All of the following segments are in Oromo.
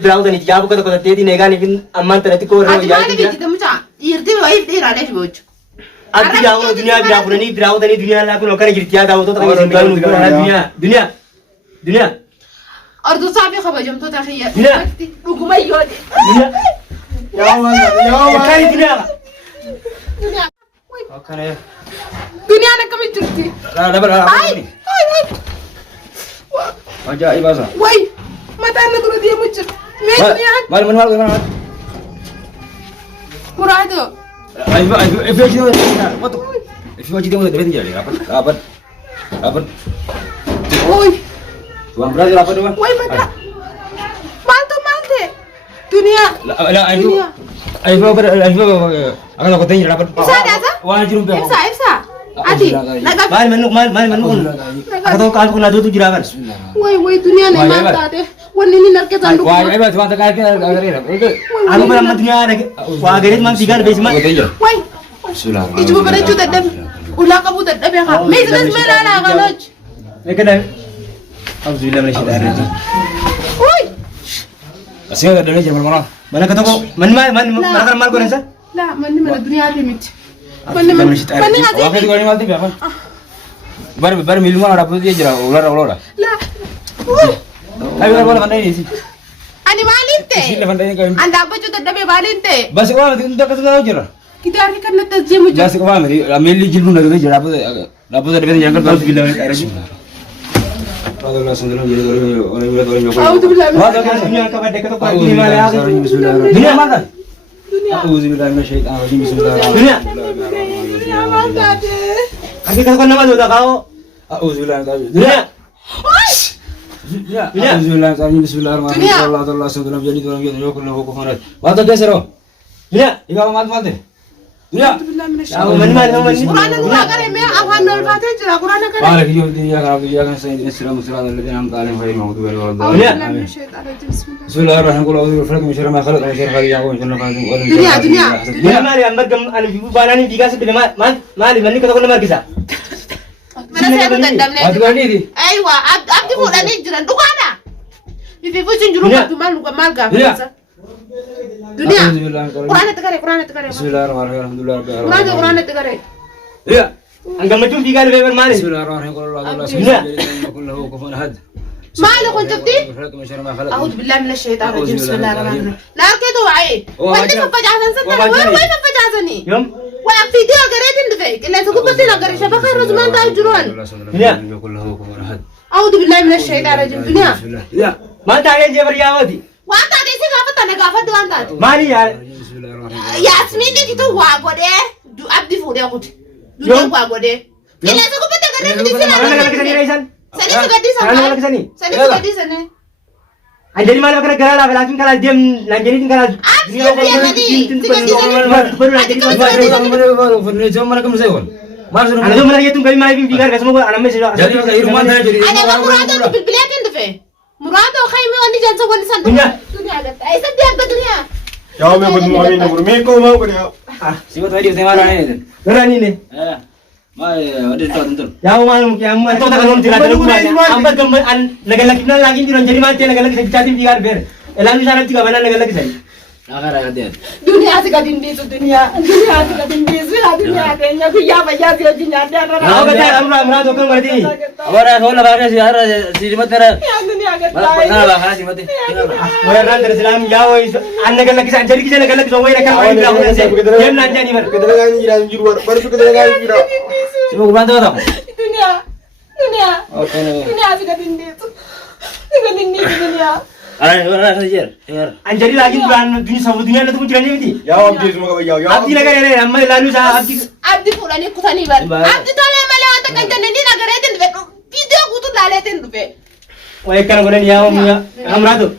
براودن يجابو كده كده تيدي نيجاني فين أمان ترى تكور أنت ما تبي كده متى يرتي ويف دير عليه بوج أنت جاونا الدنيا براودني براودني الدنيا لكن لو كان يجري هذا وتو ترى يسمعون الدنيا دنيا أرض صعبة خبجم تو تخيل دنيا ركوما يودي دنيا يا ولد كان الدنيا دنيا كان دنيا أنا كم جرتي لا بلا هاي وجاء إبازة وي ما تعرف تقول دي مجر مال مرادو أي في شيء ما تو في وجه ده بده يجري apa وي tuan berada apa tuan وي مالته دنيا لا أي في أنا لو كنت apa wajib إبسا عادي مال منو أتو كان كنا دو جرابان وي دنيا nih mata deh wanini narke tandu wah iba tuan tak kaya أنا بلا ما الدنيا أنا وأجريت ما تيجان بس ما وي ibu pada itu tadam ulah kamu tadam ya kak mesra semera lah kaloj لكن أعوذ بالله من الشيطان الرجيم woi asyik ada dulu jangan marah mana kataku mana mal kau nasa lah mana dunia ada mit mana ngasih waktu itu kau ni mati apa baru milu mana dapat dia jera ular lah tapi kalau mana ini sih ani malinte sih lepas ini kau anda apa itu tadam ya malinte basi kau nanti untuk kata jera kita hari kan nanti jemu basi kau mana meli jilu nak tu jera dapat ada benda jangan أعوذ بالله من الشيطان الرجيم Allah Subhanahu wa taala A'udzu billahi ما تقول الدنيا كما دكتور قال لي ما له dunia mana dunia A'udzu billahi minasyaitonir rajim bismillahirrahmanirrahim dunia mata deh Aku kata kau nama tu dah kau A'udzu billahi dunia A'udzu billahi bismillahirrahmanirrahim Allah taala subhanahu wa taala jadi orang yang hukum harat mata gesero dunia iba mate dunia Quran lu agar eme awan nol fatih jera Quran agar Wala kiyo dia kan saya ini siram alladhina amta alaihim wa maghdubi alaihim wa bismillahirrahmanirrahim qul a'udzu bi falaq min sharri ma khalaq wa min sharri ghasiqin idha waqab dunia mari ambar gam anu ibu banani digas bile mali mani kata kau nama kisah mana saya tu tadam le Waktu ni di aywa abdi fulani jera dukana ifi fucin juru ka tumal lu malga dunia Quran tegare Bismillahirrahmanirrahim Quran tegare Iya Anggam macam tiga lebar mali Bismillahirrahmanirrahim qul a'udzu dunia lahu kufuwan ahad ما له كنت تبتي من شر ما خلق أعوذ بالله من الشيطان الرجيم بسم الله الرحمن الرحيم لا كده وعي وين فجأة سنتنا وين فجأة سني يوم وين في دي أجريت إنت فيك إلا تقول بدي أجري شبكة خير زمان تاجرون قل له كفوا احد أعوذ بالله من الشيطان الرجيم دنيا يا ما تعرف جبر يا ودي وأنت هذه سكافة أنا كافة وأنت مالي يا بسم الله الرحمن ياسمين دي تو واقودة دو أبدي فودي أقول دنيا واقودة إلا تقول بدي أجري بدي mana lagi sini Raisan سني سكدي mana lagi sini سني سكدي سني anjani malu kena gara lah lakin kalau diam lanjani tinggal Anak tu mana itu kali malu biar kasih semua anak mesej jadi irman dah jadi أنا ما مراد بالبلاد إنت فين مراد وخيمة وأني جالسة وأني صندوق دنيا دنيا قلت أي صدق دنيا ya me buat muamin nomor me kau mau kena siapa tadi saya marah ni berani ni ma ada tu yang itu tak kalau tidak ada rumah ambil gambar negara kita lagi di jadi mati negara kita jadi biar ber elang sana tiga mana negara kita agar ada dunia sekadin di dunia sekadin di dunia adanya ku ya bayar dia jinya ada Aku kata amra tu kan berarti awara hola bagas ya ara si mata ya dunia kata mana bagas si mati orang dari Islam jauh an negara kita jadi kita negara kita semua negara orang bilang orang saya dia nanti ni ber kita lagi jiran juruan baru kita lagi jiran siapa bantu tak dunia oke dunia sekadin di dunia ara saja ya anjari lagi bulan dunia sama dunia itu pun jalan ni ya abdi semua kau ya abdi lagi ni amma lalu sah abdi fulani kutani bar abdi tole male wata kan ni nagare tin be video kutu lale tin be wah kan orang ni ya amra tu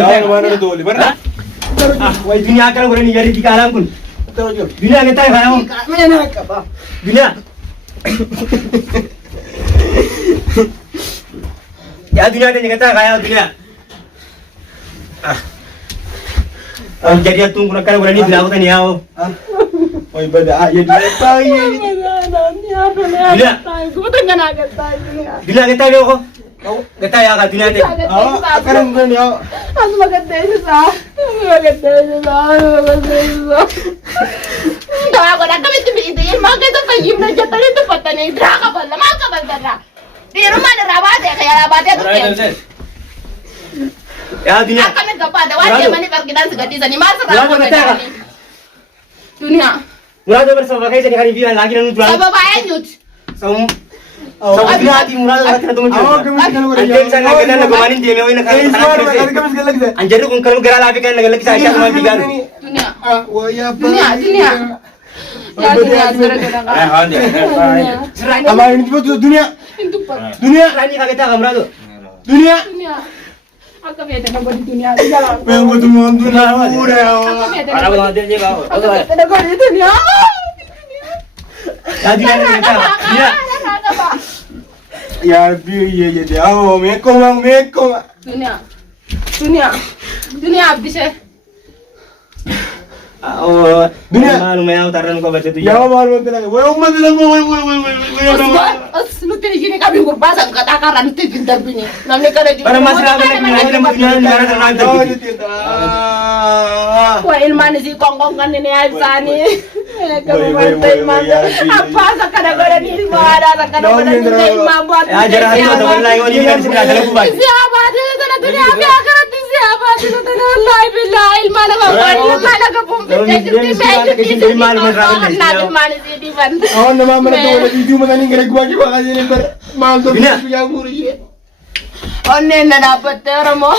ya mana tu libar wah dunia kan orang ni jadi tiga alam pun dunia kita yang mana kapa dunia ya dunia ni kita kaya dunia jadi tunggu nak orang ni bilang ni ya oh ibadah ya dia tahu dunia aku tengah nak kata dunia dunia kita ni kok Gata ya ka dunia te. Akaran ko niyo. Mas maganda yun sa. Gawa ko na kami tumingin din. Maganda pa yung nagyata nito patanay. Dra ka ba? Lamang ka ba dra? Pero man rabate kaya rabate to. Ya dunia. Kami kapada wajib mani pergidan segati ni masa rabate. Dunia. Murado bersama kayak jadi hari biar lagi nanu tulang. Sabab ayah nyut. Som hati murado nak kena tunggu. Anjir sana kena nak manin dia mewah nak kena. Anjir tu kalau gerak lagi kan nak lagi saya cuma tiga. Dunia. Waya pa. Dunia. Ya dunia segera. Ama ini tu dunia. Dunia. Rani kaget tak murado. Dunia. Aku biasa nak buat dunia. Jalan. Yang betul mantu na pura. Ada apa dia kau? Aku biasa nak buat dunia. Ya dunia ni kita. Ya biar ye dia. Oh, meko. Dunia habis eh. Oh, Dunia. Malu main utaran kau baca tu. Ya malu telah. Woi umat telah. Woi. Lu tadi gini kami berbahasa kata akaran itu pintar punya. Namanya kada di. Para masyarakat ni dunia negara terang Oh, terang. itu. Wah ilman si kongkong kan ini aja ni. Kamu mantai ilman. Apa sakada ni ilman ada sakada ni ilman buat. Ya jarang hari tu orang lain ni kan sebenarnya ada buat. Siapa dia sana tu dia apa akaran tu siapa tu tu Allah billah ilman apa ilman agak pun. Oh, nama mana tu orang itu mana ni kira gua juga aja ni ber. Mantu yang muri. Oh nena dapat teramo.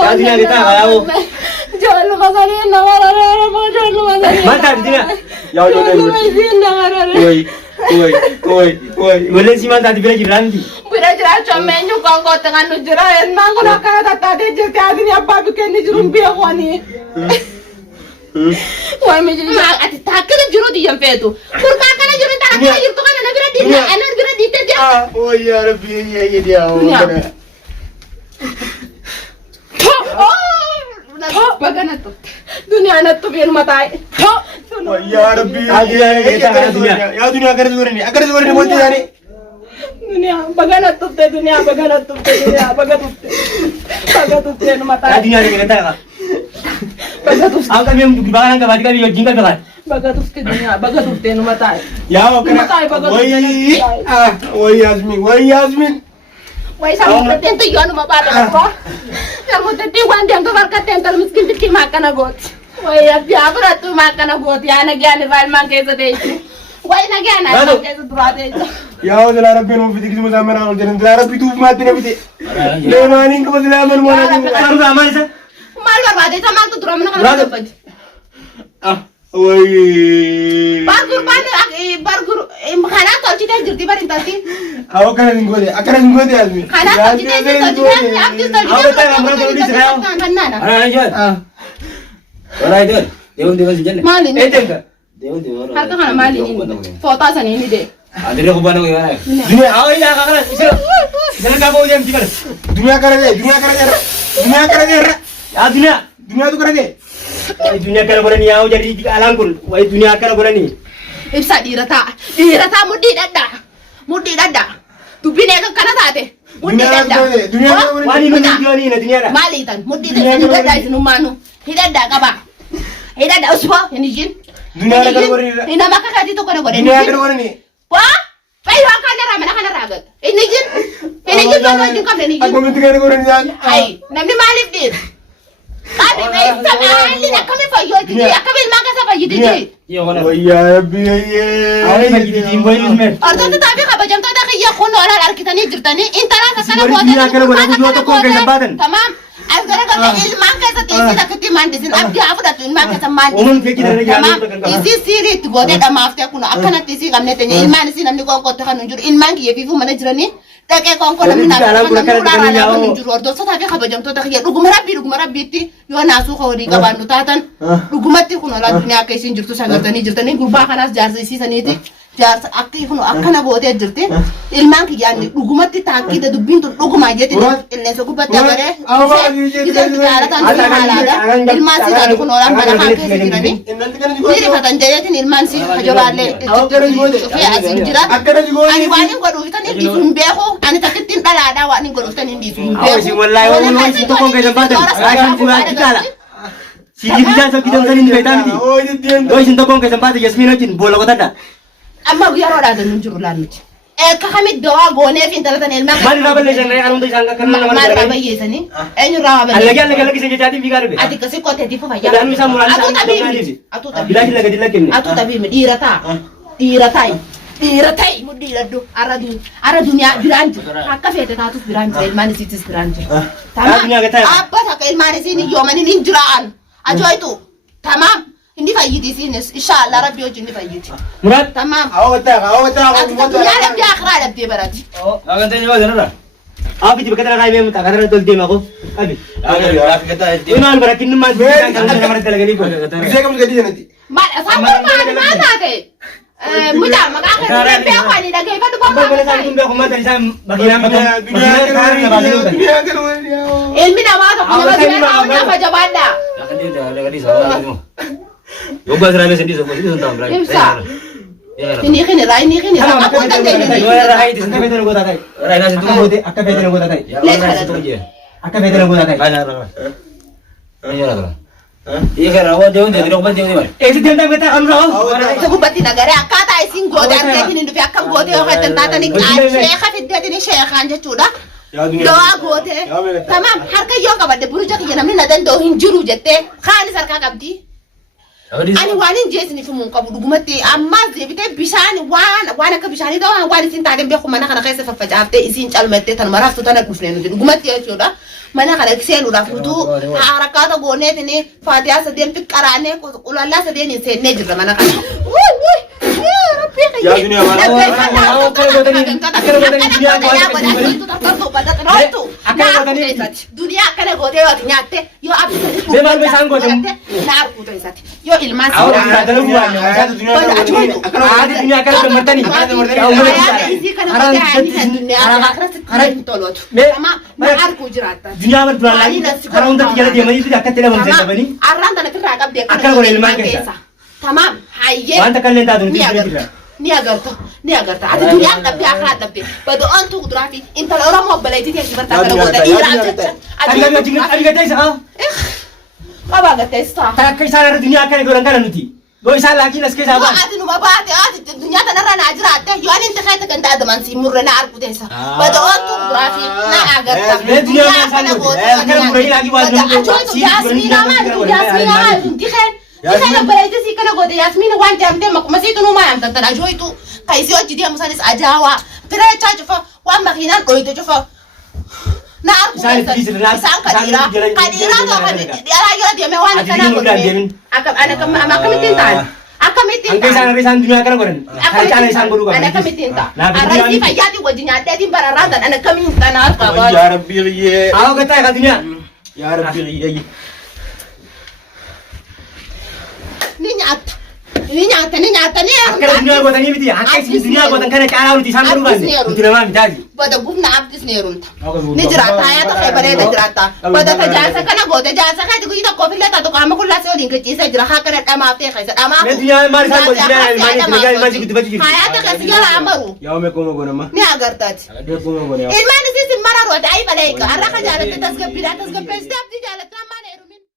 Ya dunia kita kalau. Jangan lupa kalian nama orang jangan lupa kalian. Mantap dunia. Ya Woi. Boleh sih mantap di bilang ranti. Bila jelas cuma nyukong kau tengah nujuran, mangu nak kata tadi jadi ni apa bikin ni jurum biar wani. Wah macam mak ati takkan juru di jampe tu. Kurang kan juru tak ada itu kan ada berarti dia, ada berarti dia. Oh ya Rabbi ya dia. Oh, bagaimana tu? Dunia anak tu biar matai. Oh ya Rabbi. Ya dunia akan segera ni. Akan segera ni boleh jadi. Dunia bagaimana tu? Dunia bagaimana tu? Bagaimana matai. Ya dunia ni kita tak. Aku kami yang di bawah kami kami yang jingkal bekan. Bagaimana matai. Ya oke. Woi Yasmin. Wah, sama tentu yang nama pada apa? Kamu tentu yang tu berkat tentu miskin tu makan agot. Wah, ya dia berat tu makan agot. Ya anak dia ni file mangke itu. Wah, anak dia anak mangke itu berada itu. Ya, udah Rabbi mau fitik semua sama orang jangan Rabbi tu mati ni fitik. Lemanin kau masih lama mana? Kamu aman sah? Mal berada sama tu drama nak dapat. Woi. Bargur khana tol cita jurti barin tadi. Aku kan ngode Yasmin. Khana tol cita jurti abdi tol cita. Orang itu, dewan sejen. Malin. Tengah. Harga kana malin ini. Foto sana ini deh. Ada dia kubana kau mana? Dunia, iya kakak. Jangan kau jam tiga. Dunia kerja. Ya dunia. Dunia tu kerja. Dunia kalau boleh ni, aku jadi tiga alangkul. Wah dunia kalau boleh ni. Ibsa dirata mudi dada tu bine kan kana tate mudi dada Dunia tu Wani ni dunia. malitan mudi dada itu manu hidada kaba hidada uswa ini jin Dunia kalau boleh ni. ina maka kadi to kono gore Dunia kalau boleh ni. wah pai wa kana ragat ini jin mana jin kam ini Aku jin minta kalau boleh ni. ai namni malik dir kami mai sama ali na kami fa yo di kami maka sa fa yidi ji Iya mana? Oh ya Rabbi ya. Awak lagi di timbo ini semer. Ardo tu tapi kaba jam tu dah kaya kono ala kita ni jirta ni intara sa sana Sebenarnya dunia kalau boleh aku tu kau kesempatan. Tamam. Asgara kalau ilman kasa tisi dah keti mandisin abdi aku dah ilman kasa mandis. Umum fikir dari Tamam. Isi siri tu gode dah maaf ya kuno akana tisi kamne tanya ilman si namni kau kau tekan unjur ilman ki yefifu mana jirani. Take kau kau namni nak unjur ordo so tapi kaba jam tu dah kaya rugumarabi ti yo nasu kau di kabandu tatan. Rugumati kuno la dunia kaisin jirtu sangat tani gurba kanas jarzi si saniti. jaarsa akkiifnu akkana gootee jirti ilmaan kiyyaan dhugumatti taakkida dubbiin tun dhugumaa jetti qilleensa gubbatti dabaree isheen jaalataan jiru haalaadha ilmaan sii kan kun oolan mana kaan keessa jiranii ni rifatan jedheetiin ilmaan sii hajabaallee shufee asiin jira ani waan hin godhuufitan hin dhiisu hin beeku ani takkittiin dhalaadhaa waan hin godhuufitan hin dhiisu hin beeku wallahi si tokkoon keessan baatan raashin fuudhaa jitaala si bishaan tokkitan kan inni beektaa miti yoo isin tokkoon keessan baate Yasmiin wajjin boolla qotadha amma guyyaa roodhaa nu jiru laannuti kamit dawaa gooneef intalatan ilmaan maal irraa balleessan anuun isaan kan nama maal irraa balleessanii eenyu irraa balleessan allagee allagee jechaatiin fiigaa dhufe ati kasi qoteetiif fayyaa daanuu isaa muraan isaa bilaashi laga dilla kenne atu tabiimi dhiira ta'i mudhiiradhu ara duniyaa biraan jira akka feete taatus biraan jira ilmaan isiitis biraan jira abbas akka ilmaan isiin hiyyoomanin hin jiraan ajooytu tamaam hindi fayyiti isiinis inshaallah rabbi wajjin ni fayyiti muraad tamaam yaa rabbi akhiraa dhabdee barati Abi bakka kana kaayee muta kana toltee mako abi imaan barakin maan kan nama dalaganii ko Gisee kam gadi janati. maal taate mucaa maqaa kan beeku ani dhageeffadhu bala isaan kun beeku mata isaan baginaan ilmi namaa tokko nama du'e nama jabaadha Yoga kerana sendiri semua itu tentang berani. ini kini aku tak tahu Yo era hai tisante betene gota tai Raina situ gote akka betene gota tai Raina situ aja. akka betene gota tai Raina Raina. Ayo Raina. Iya kan awak jauh jadi orang jauh ni mana? esi tenta beta amra Aku bati nagare akkata isin gode arkeetin indufi akka gode yoo kan taatani sheekha fiddeetini sheekhaan jechuudha. Doa gode. Tamam harka yoo qabadde buruja kiyya namni na danda'u hin jiru jettee kaan sarkaa qabdi. Ani waan hin jeesiniif mun qabu dhugumatti ammas deebitee bishaan waan akka bishaanii ta'u waan isin taateen beeku mana kana keessa faffacaaftee isin calmattee tan maraaftu tana dhufnee nuti dhugumatti jechuudha. Mana kana seenuudhaaf nutuu harakaata gooneetini faatiyaa sadeen xiqqaraanee qulallaa sadeen hin seennee jirra mana kana. Duniyaa akkana gootee yoo nyaatte yoo yoo ilmaan Dunia berbulan karena untuk jalan dia maju tidak ketemu dengan siapa ni. Arran tanah terang kabde. Akan boleh ilmu kita. Tamam, haye. Mantap kalian tahu ni tidak. Ni agarta. Ada dunia tapi akhirat tapi. Pada antu kudrati. Inta orang mau beli itu yang bertanya kepada Iran. Ada yang jingat, ada yang tahu sah. Apa kata sah? Tak kisah dunia akan orang kanan nanti. Goi isa lagi nas kesa ba ati no mabate ati dunya ta narana ajrate yo anin ta kayta kan da man si murre na arku desa bado antu grafi na agarta dunya kana go akan murre lagi wa si yasmina ma dikhen dikhen balaita si kana go de yasmina wan jam de makmasitu no ma am ta ajoitu kaisi oji dia musanis ajawa tira cha jufa wa makinan oito jufa na arku isan kadira to kan dia dia me wan kana go akamitin angke risan dunia kana goren cara isan guru kan akamitin ta arasi fayati wajinya tadi bararadan ana kaminta na ka Ya Rabbi ye. aw kata ka dunia Ya Rabbi ye. ni nyata ni akala dunia go tani miti angke si dunia go tan kana cara uti isan guru kan uti nama mitaji bada gubna abdis ne runta ni jirata ya ta kai bare da jirata bada ta jasa kana go ta jasa kai ku ita ko filla ta to kama kullu sai odin kaci sai jira haka da dama fe kai sa dama ne dunia mar san go dunia mani mani gudu baji haya ta kasi yara amaru Ya me como gona ma. ni agartat Dia como gona. ilmani sisin mararo da ai balai ka araka jalata tasgabbira tasgabbe step di jalata